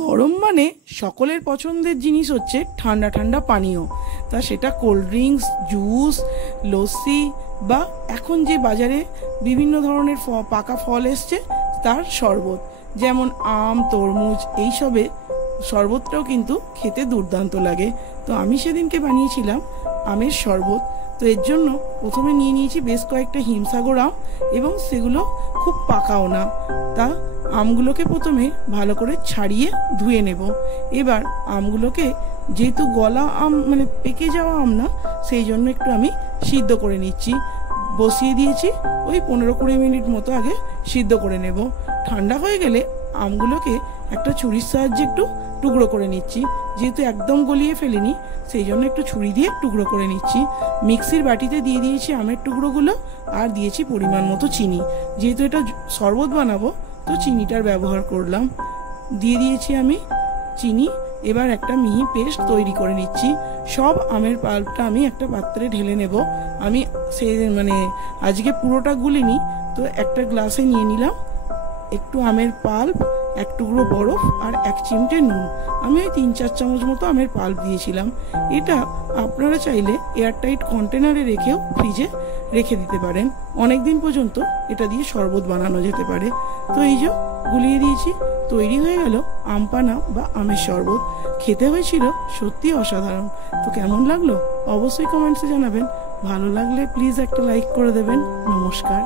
গরম মানে সকলের পছন্দের জিনিস হচ্ছে ঠান্ডা ঠান্ডা পানীয়। তা সেটা কোল্ড ড্রিঙ্কস, জুস, লস্যি বা এখন যে বাজারে বিভিন্ন ধরনের পাকা ফল এসছে তার শরবত, যেমন আম, তরমুজ, এইসবের শরবতটাও কিন্তু খেতে দুর্দান্ত লাগে। তো আমি সেদিনকে বানিয়েছিলাম আমের শরবত। তো এর জন্য প্রথমে নিয়ে নিয়েছি বেশ কয়েকটা হিমসাগর আম, এবং সেগুলো খুব পাকাও না। তা আমগুলোকে প্রথমে ভালো করে ছাড়িয়ে ধুয়ে নেব। এবার আমগুলোকে, যেহেতু গলা আম মানে পেকে যাওয়া আম না, সেই জন্য একটু আমি সিদ্ধ করে নিচ্ছি। বসিয়ে দিয়েছি, ওই 15-20 মিনিট মতো আগে সিদ্ধ করে নেব। ঠান্ডা হয়ে গেলে আমগুলোকে একটা ছুরির সাহায্যে একটু টুকরো করে নিচ্ছি। যেহেতু একদম গলিয়ে ফেলিনি, সেই জন্য একটু ছুরি দিয়ে টুকরো করে নিচ্ছি। মিক্সির বাটিতে দিয়ে দিয়েছি আমের টুকরোগুলো, আর দিয়েছি পরিমাণ মতো চিনি। যেহেতু এটা শরবত বানাবো, তো চিনিটার ব্যবহার করলাম। দিয়ে দিয়েছি আমি চিনি। এবার একটা মিহি পেস্ট তৈরি করে নিচ্ছি। সব আমের পাল্পটা আমি একটা পাত্রে ঢেলে নেব। আমি আজকে পুরোটা গুলিনি, তো একটা গ্লাসে নিয়ে নিলাম একটু আমের পাল্প, এক টুকরো বরফ আর 1 চিমটে নুন। আমি ওই 3-4 চামচ মতো আমের পাল্প দিয়েছিলাম। এটা আপনারা চাইলে এয়ারটাইট কন্টেনারে রেখেও ফ্রিজে রেখে দিতে পারেন। অনেক দিন পর্যন্ত এটা দিয়ে শরবত বানানো যেতে পারে। তো এই যে গুলিয়ে দিয়েছি, তৈরি হয়ে গেল আমপানা বা আমের শরবত। খেতে হয়েছিল সত্যি অসাধারণ। তো কেমন লাগলো অবশ্যই কমেন্টসে জানাবেন। ভালো লাগলে প্লিজ একটা লাইক করে দেবেন। নমস্কার।